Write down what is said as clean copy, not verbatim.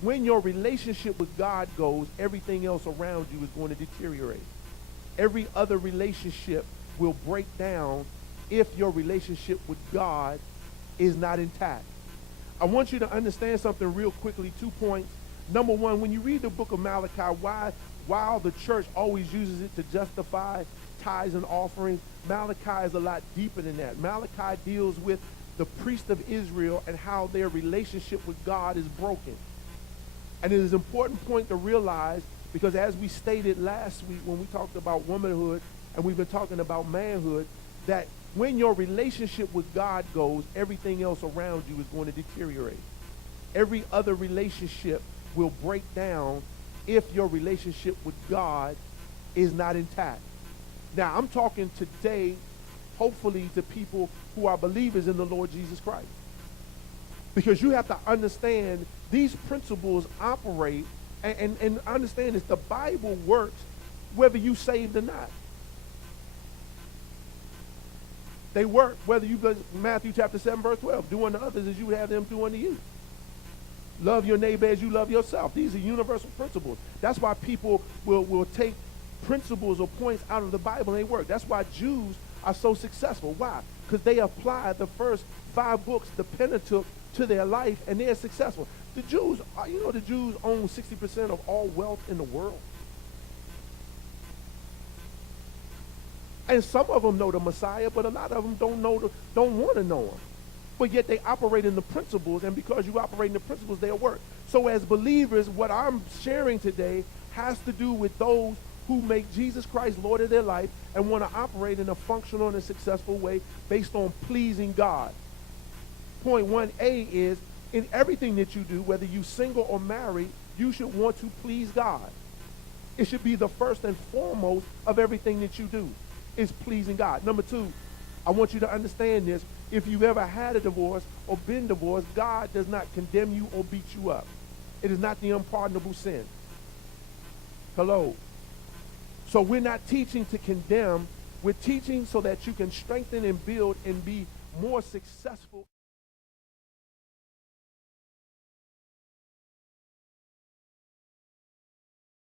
when your relationship with God goes, everything else around you is going to deteriorate. Every other relationship will break down if your relationship with God is not intact. I want you to understand something real quickly, 2 points. Number one, when you read the book of Malachi, while the church always uses it to justify tithes and offerings, Malachi is a lot deeper than that. Malachi deals with the priest of Israel and how their relationship with God is broken. And it is an important point to realize, because as we stated last week when we talked about womanhood and we've been talking about manhood, that when your relationship with God goes, everything else around you is going to deteriorate. Every other relationship will break down if your relationship with God is not intact. Now, I'm talking today, hopefully, to people who are believers in the Lord Jesus Christ. Because you have to understand these principles operate, and understand this, the Bible works whether you saved or not. They work whether you, Matthew chapter 7, verse 12, do unto others as you would have them do unto you. Love your neighbor as you love yourself. These are universal principles. That's why people will take principles or points out of the Bible and they work. That's why Jews are so successful. Why? Because they apply the first 5 books, the Pentateuch, to their life, and they're successful. The Jews own 60% of all wealth in the world. And some of them know the Messiah, but a lot of them don't want to know him. But yet they operate in the principles, and because you operate in the principles, they'll work. So as believers, what I'm sharing today has to do with those who make Jesus Christ Lord of their life and want to operate in a functional and a successful way based on pleasing God. Point 1A is, in everything that you do, whether you're single or married, you should want to please God. It should be the first and foremost of everything that you do, is pleasing God. Number 2, I want you to understand this. If you've ever had a divorce or been divorced, God does not condemn you or beat you up. It is not the unpardonable sin. Hello. So we're not teaching to condemn. We're teaching so that you can strengthen and build and be more successful.